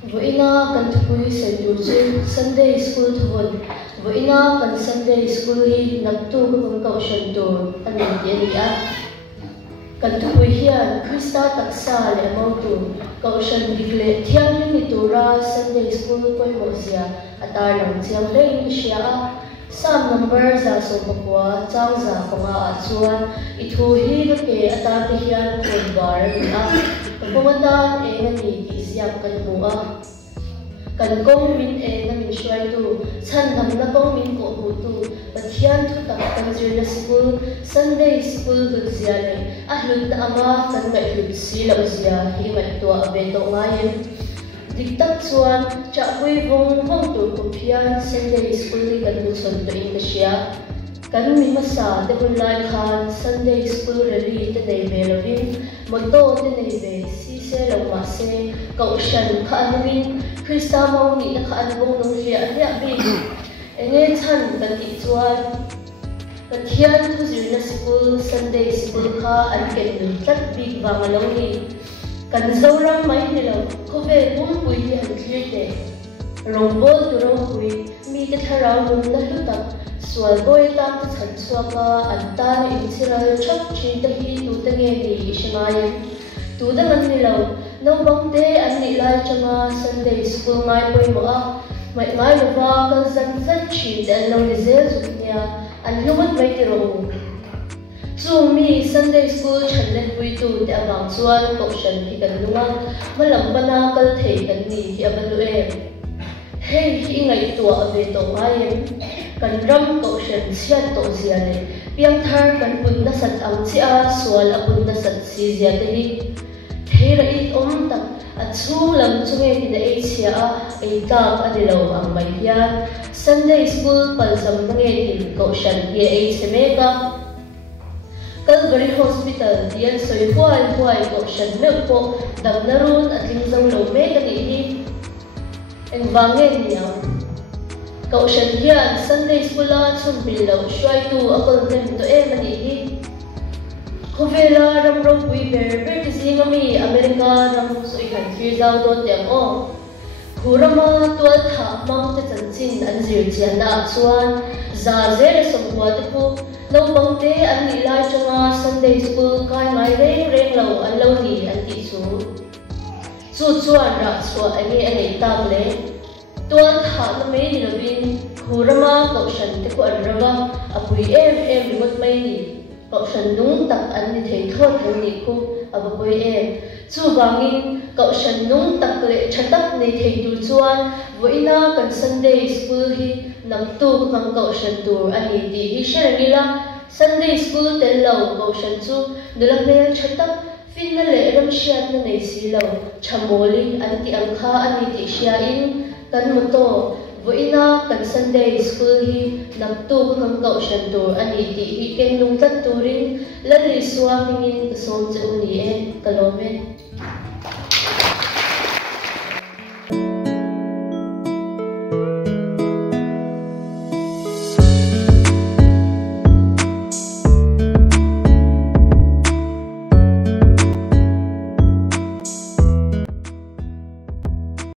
Voina kan thupui sentur chu Sunday school thon voina kan Sunday school hi naptu kan kausan tur ani dia kan thupui hian Krista taksa le mautu kausan dikle thiang ni tura Sunday school koi mozia atar nang chiang le ni sia sam number za so pakwa chang za konga achuan ithu hi ke atar te hian kon bar ni a pumatan e ni siap kan buka kan kong min e na min shwai tu chan nam na kong min ko hu tu pathian thu tak kan zir na school Sunday school du zia le a hlut na ama kan ngai hlut si la zia hi mai to abe to ngayen diktak chuan cha pui vong vong tu ko phian Sunday school ni kan bu chon to in sia kan mi masa te bun lai khan Sunday school rally te nei ve lovin moto te nei ve si se lo ma se kau shan kha anuin Krista mau ni na kha anbong nong ria ria bi enge chan kan ti chuan pathian thu zir na school Sunday school kha an ken nu tat bi wa ngalong ni kan zorang mai ni lo ko ve bum pui hi han clear te rongbol tu ro pui mi te tharau nun na lutak sual boy tam chan chuaka anta in chiral chok chi te hi tu te nge ni shangai tu da man ni lo no bang te an ni lai changa Sunday school ngai poi mo a mai ngai lo wa kal zan zan chi te an lo ni zel zu nya an lumat mai ti ro chu mi Sunday school chan le pui tu te awang chuan ko shan hi kan lunga malam bana kal thei kan ni hi abalu e hei hi ngai tu ave to ngai kan ram ko shan siat to zia le piang thar kan pun na sat ang chi a sual apun na sat si zia te hi thera it om tak achu lam chunge ti na e chia a e ta ani lo ang mai hian Sunday school palsam nge tin ko shan hi e semeka Calvary Hospital dian soi huai huai ko shan me po dam narun ating zau lo me ka ni hi eng wange niya kau shan hian Sunday school a chum bil lo shwai tu akol nem to e mani hi khuvela ram ro pui ber ti zinga mi America ram soi kan fir zau do tem o khurama tual tha mang te chan chin an zir chian na chuan za zer somwa te pu no bang te an ni lai changa Sunday school kai mai reng lo an lo ni an ti chu chuan ra chua ani tak le tuan tha na me ni lovin khurama ko shan te ko anrawa apui em rimot mai ni ko shan nung tak an ni thei thot han ni ku abapoi em chu bangin ko shan nung tak le thatak nei thei tur chuan voina kan Sunday school hi namtu khang ko shan tur ani ti hi sharangila Sunday school tel lo ko shan chu nulak ne thatak fin na le ram shiat na nei si lo chamoli an ti angkha ani ti sia in kan moto voina kan Sunday school hi namtu khang ko shan tur ani ti hi ken lung tat turin lali suwa kingin som che uni e kalome